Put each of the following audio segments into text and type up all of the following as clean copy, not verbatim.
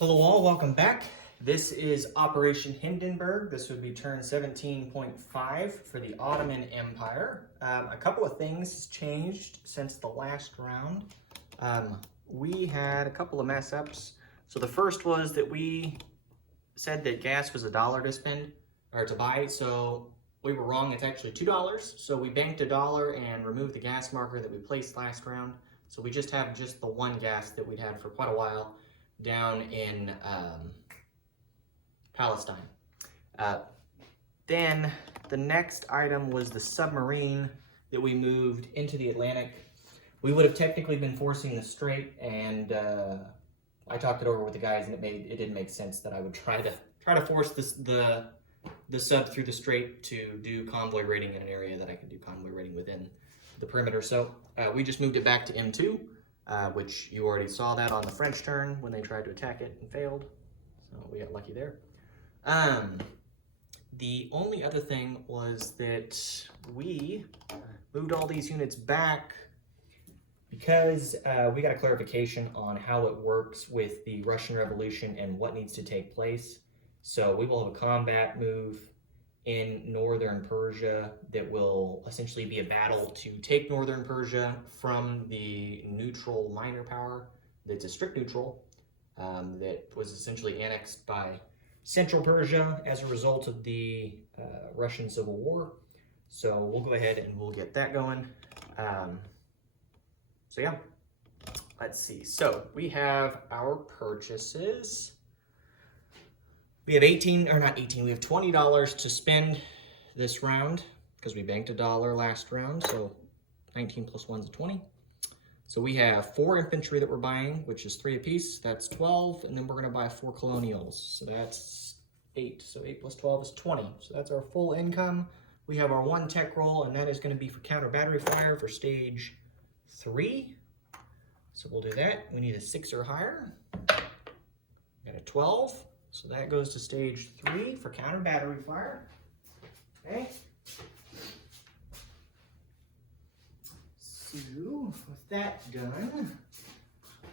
Hello all, welcome back. This is Operation Hindenburg. This would be turn 17.5 for the Ottoman Empire. A couple of things changed since the last round. We had a couple of mess ups. So the first was that we said that gas was $1 to spend, or to buy, so we were wrong. It's actually $2. So we banked $1 and removed the gas marker that we placed last round. So we just have just the one gas that we'd had for quite a while down in Palestine. Then the next item was the submarine that we moved into the Atlantic. We would have technically been forcing the strait, and I talked it over with the guys, and it didn't make sense that I would try to force the sub through the strait to do convoy raiding in an area that I could do convoy raiding within the perimeter. So we just moved it back to M2. Which you already saw that on the French turn when they tried to attack it and failed. So we got lucky there. The only other thing was that we moved all these units back because we got a clarification on how it works with the Russian Revolution and what needs to take place. So we will have a combat move in northern Persia that will essentially be a battle to take northern Persia from the neutral minor power that's a strict neutral that was essentially annexed by central Persia as a result of the Russian Civil War. So we'll go ahead and we'll get that going. So yeah, let's see. So we have our purchases. We have we have $20 to spend this round because we banked $1 last round, so 19 plus 1 is 20. So we have 4 infantry that we're buying, which is 3 apiece, that's 12, and then we're gonna buy 4 colonials, so that's 8. So 8 plus 12 is 20, so that's our full income. We have our 1 tech roll, and that is gonna be for counter battery fire for stage 3. So we'll do that. We need a 6 or higher. We got a 12. So that goes to stage 3 for counter battery fire. Okay. So with that done,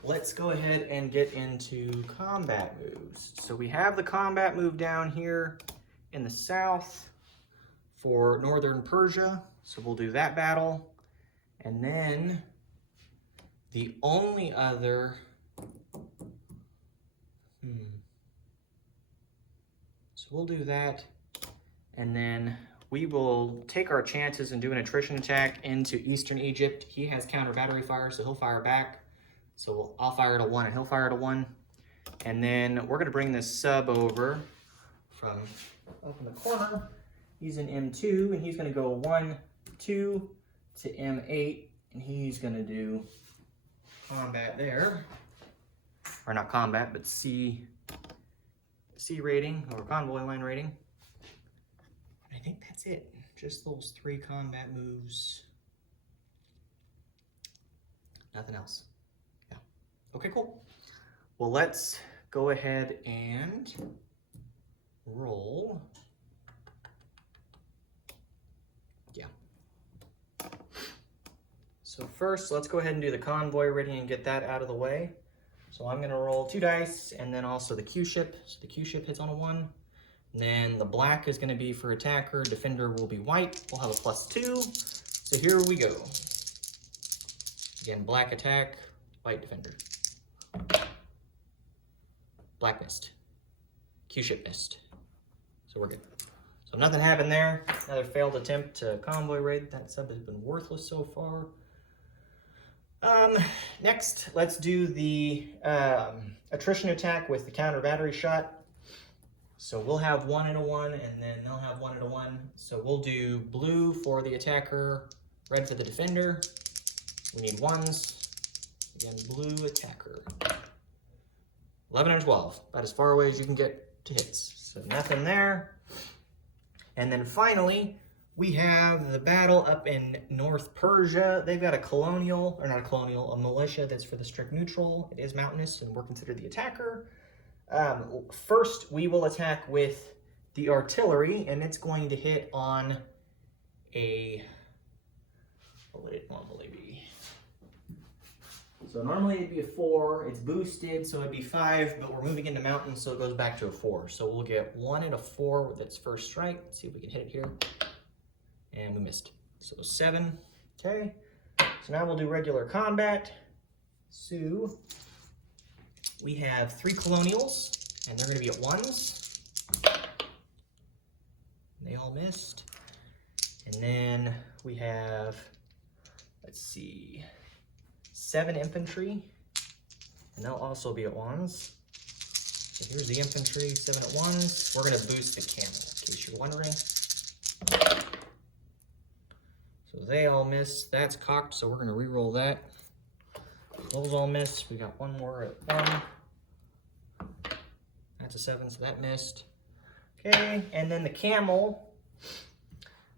let's go ahead and get into combat moves. So we have the combat move down here in the south for northern Persia. So we'll do that battle. And then the only other So we'll do that, and then we will take our chances and do an attrition attack into eastern Egypt. He has counter battery fire, so he'll fire back. So I'll fire at a 1 and he'll fire at a 1. And then we're gonna bring this sub over from up in the corner. He's in M2, and he's gonna go 1, 2 to M8, and he's gonna do combat there. Or not combat, but C rating or convoy line rating. I think that's it. Just those 3 combat moves. Nothing else. Yeah. Okay, cool. Well, let's go ahead and roll. Yeah. So first, let's go ahead and do the convoy rating and get that out of the way. So I'm gonna roll 2 dice, and then also the Q ship. So the Q ship hits on a 1. And then the black is gonna be for attacker. Defender will be white. We'll have a +2. So here we go. Again, black attack, white defender. Black missed. Q ship missed. So we're good. So nothing happened there. Another failed attempt to convoy raid. That sub has been worthless so far. Next, let's do the attrition attack with the counter battery shot. So we'll have 1 and a 1, and then they'll have 1 and a 1. So we'll do blue for the attacker, red for the defender. We need 1s. Again, blue attacker. 11 and 12, about as far away as you can get to hits. So nothing there. And then finally, we have the battle up in North Persia. They've got a colonial, or not a colonial, a militia that's for the strict neutral. It is mountainous, and we're considered the attacker. First, we will attack with the artillery, and it's going to hit on a, what would it normally be? So normally it'd be a 4, it's boosted, so it'd be 5, but we're moving into mountains, so it goes back to a 4. So we'll get 1 and a 4 with its first strike. Let's see if we can hit it here. And we missed. So 7, okay. So now we'll do regular combat. So we have 3 colonials, and they're gonna be at 1s. They all missed. And then we have, let's see, 7 infantry, and they'll also be at 1s. So here's the infantry, 7 at 1s. We're gonna boost the camel, in case you're wondering. So they all missed. That's cocked, so we're gonna re-roll that. Those all missed. We got 1 more at 1. That's a 7, so that missed. Okay, and then the camel.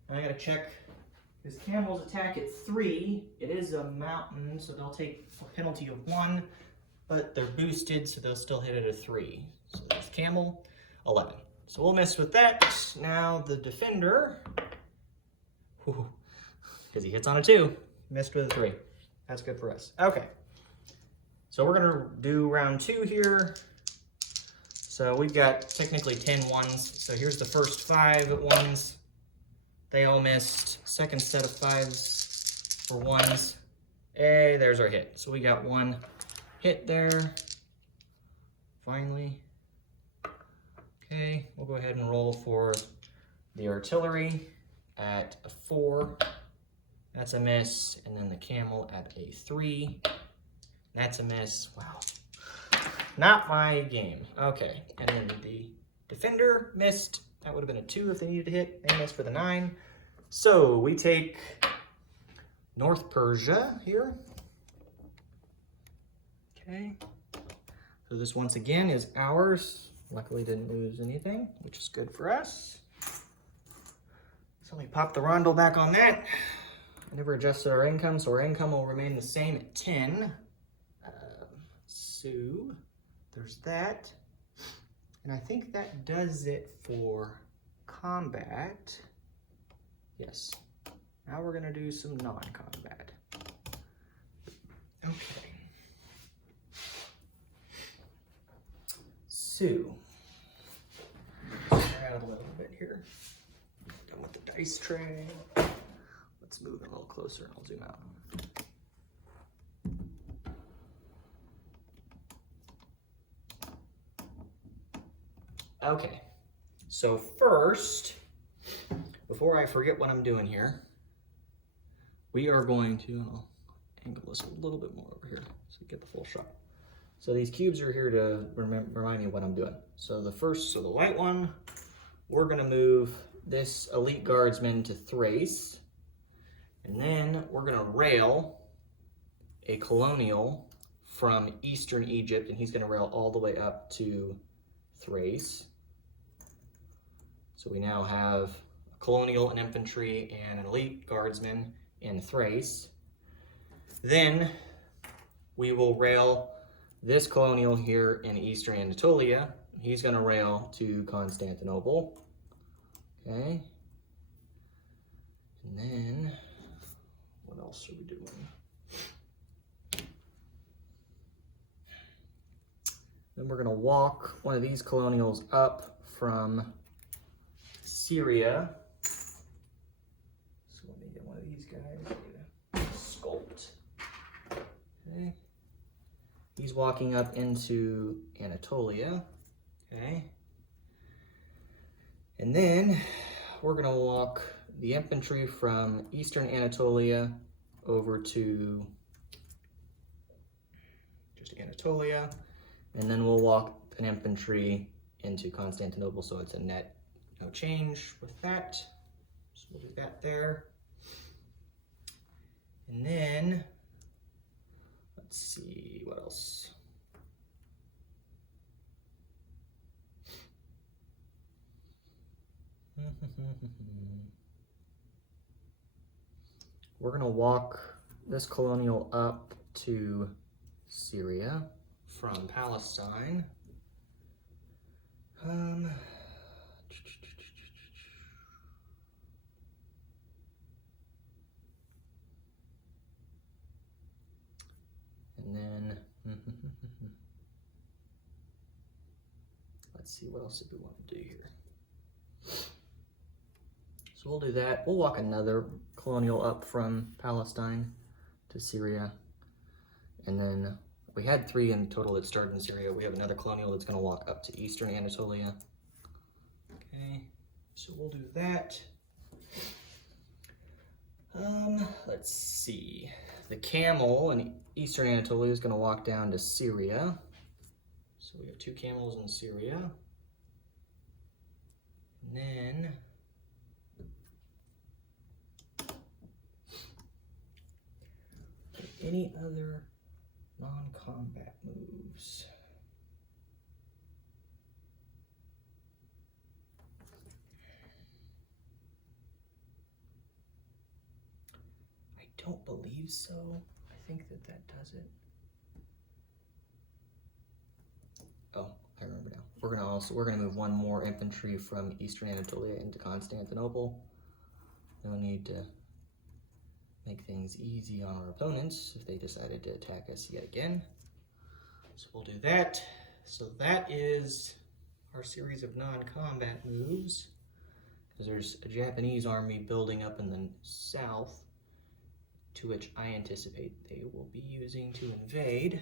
I gotta check. This camel's attack at 3. It is a mountain, so they'll take a penalty of 1, but they're boosted, so they'll still hit it at 3. So this camel, 11. So we'll mess with that. Now the defender, because he hits on a 2, missed with a 3. That's good for us. Okay. So we're gonna do round 2 here. So we've got technically 10 1s. So here's the first 5 at 1s. They all missed. Second set of 5s for 1s. Hey, there's our hit. So we got 1 hit there. Finally. Okay, we'll go ahead and roll for the artillery at a 4. That's a miss. And then the camel at a 3. That's a miss. Wow. Not my game. Okay, and then the defender missed. That would have been a 2 if they needed to hit. They missed for the 9. So we take North Persia here. Okay. So this once again is ours. Luckily didn't lose anything, which is good for us. So we pop the rondel back on that. I never adjusted our income, so our income will remain the same at 10. So there's that. And I think that does it for combat. Yes. Now we're gonna do some non-combat. Okay. So, add a little bit here. Done with the dice tray. Let's move it a little closer and I'll zoom out. Okay, so first, before I forget what I'm doing here, we are going to, I'll angle this a little bit more over here so you get the full shot. So these cubes are here to remind me of what I'm doing. So the first, so the white one, we're gonna move this elite guardsman to Thrace, and then we're gonna rail a colonial from Eastern Egypt, and he's gonna rail all the way up to Thrace. So we now have a colonial, an infantry, and an elite guardsman in Thrace. Then we will rail this colonial here in Eastern Anatolia. He's gonna rail to Constantinople. Okay. And then, what else are we doing? Then we're gonna walk one of these colonials up from Syria. So let me get one of these guys to sculpt. Okay. He's walking up into Anatolia. Okay. And then we're gonna walk the infantry from Eastern Anatolia over to just Anatolia. And then we'll walk an infantry into Constantinople, so it's a net no change with that. So we'll do that there. And then, let's see, what else? We're gonna walk this colonial up to Syria from Palestine. And And then, let's see, what else do we want to do here? So we'll do that. We'll walk another colonial up from Palestine to Syria. And then we had 3 in total that started in Syria. We have another colonial that's going to walk up to Eastern Anatolia. Okay, so we'll do that. Let's see. The camel in Eastern Anatolia is going to walk down to Syria. So we have 2 camels in Syria. And then any other non-combat moves? I don't believe so. I think that does it. Oh, I remember now. We're gonna move 1 more infantry from Eastern Anatolia into Constantinople. No need to make things easy on our opponents if they decided to attack us yet again. So we'll do that. So that is our series of non-combat moves. Because there's a Japanese army building up in the south, to which I anticipate they will be using to invade.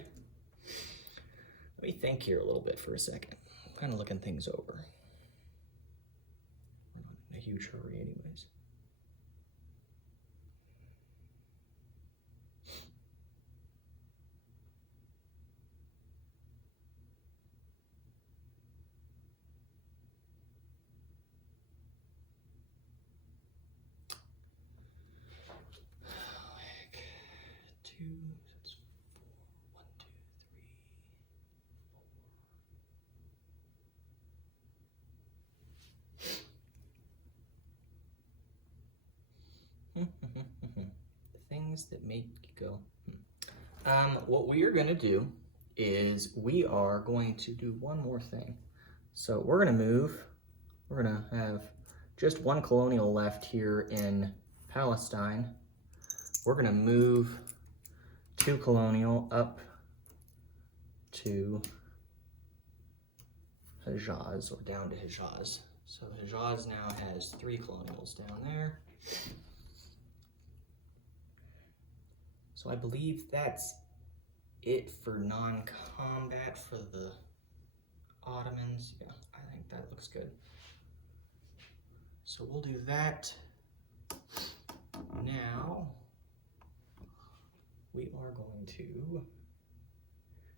Let me think here a little bit for a second. I'm kind of looking things over. We're not in a huge hurry anyways. Things that make you go. What we are going to do is we are going to do one more thing. So we're going to move. We're going to have just 1 colonial left here in Palestine. We're going to move 2 colonial up to Hejaz, or down to Hejaz. So Hejaz now has 3 colonials down there. So I believe that's it for non-combat for the Ottomans. Yeah, I think that looks good. So we'll do that. Now, we are going to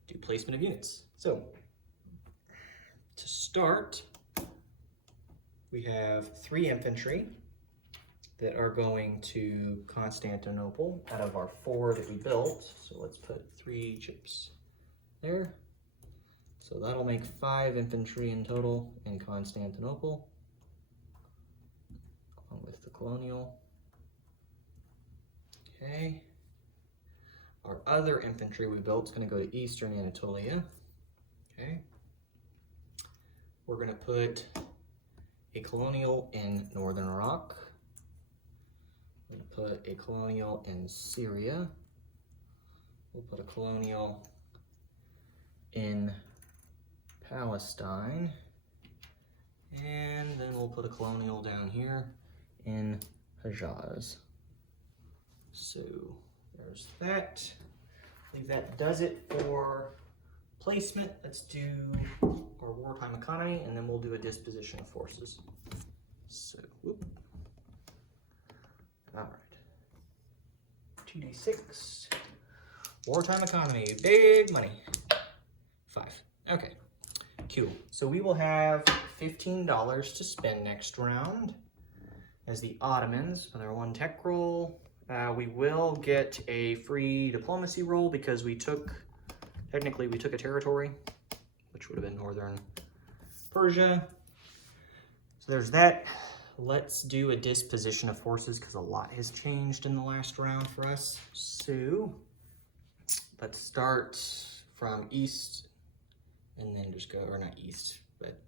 do placement of units. So, to start, we have 3 infantry that are going to Constantinople out of our 4 that we built. So let's put 3 chips there. So that'll make 5 infantry in total in Constantinople, along with the colonial. Okay. Our other infantry we built is going to go to Eastern Anatolia. Okay. We're going to put a colonial in Northern Iraq. We'll put a colonial in Syria. We'll put a colonial in Palestine. And then we'll put a colonial down here in Hejaz. So there's that. I believe that does it for placement. Let's do our wartime economy, and then we'll do a disposition of forces. So, whoop. All right. 2d6. Wartime economy. Big money. 5. Okay. Cool. So we will have $15 to spend next round as the Ottomans. Another 1 tech roll. We will get a free diplomacy roll because technically we took a territory, which would have been northern Persia. So there's that. Let's do a disposition of forces because a lot has changed in the last round for us. So let's start from east and then just go, or not east, but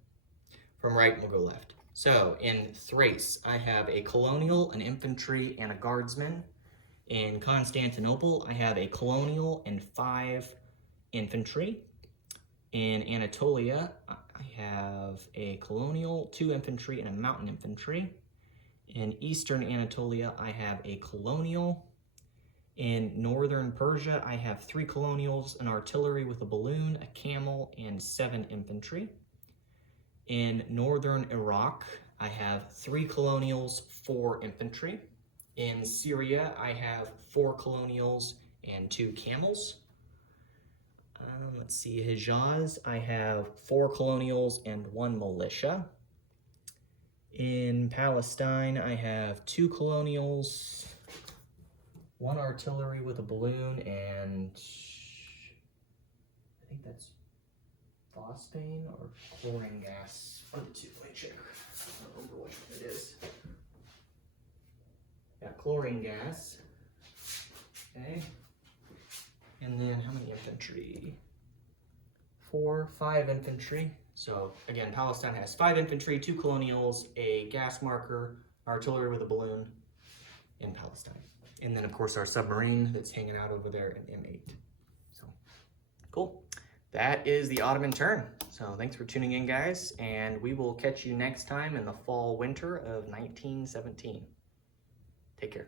from right and we'll go left. So in Thrace, I have a colonial, an infantry, and a guardsman. In Constantinople, I have a colonial and 5 infantry. In Anatolia, I have a colonial, 2 infantry, and a mountain infantry. In Eastern Anatolia, I have a colonial. In Northern Persia, I have 3 colonials, an artillery with a balloon, a camel, and 7 infantry. In Northern Iraq, I have 3 colonials, 4 infantry. In Syria, I have 4 colonials and 2 camels. Let's see, Hijaz, I have 4 colonials and 1 militia. In Palestine, I have 2 colonials, 1 artillery with a balloon, and I think that's phosphane or chlorine gas. One of the two, let me check. I don't remember which one it is. Yeah, chlorine gas. Okay. And then how many infantry? 5 infantry. So again, Palestine has 5 infantry, 2 colonials, a gas marker, artillery with a balloon in Palestine. And then of course our submarine that's hanging out over there in M8. So cool. That is the Ottoman turn. So thanks for tuning in, guys, and we will catch you next time in the fall winter of 1917. Take care.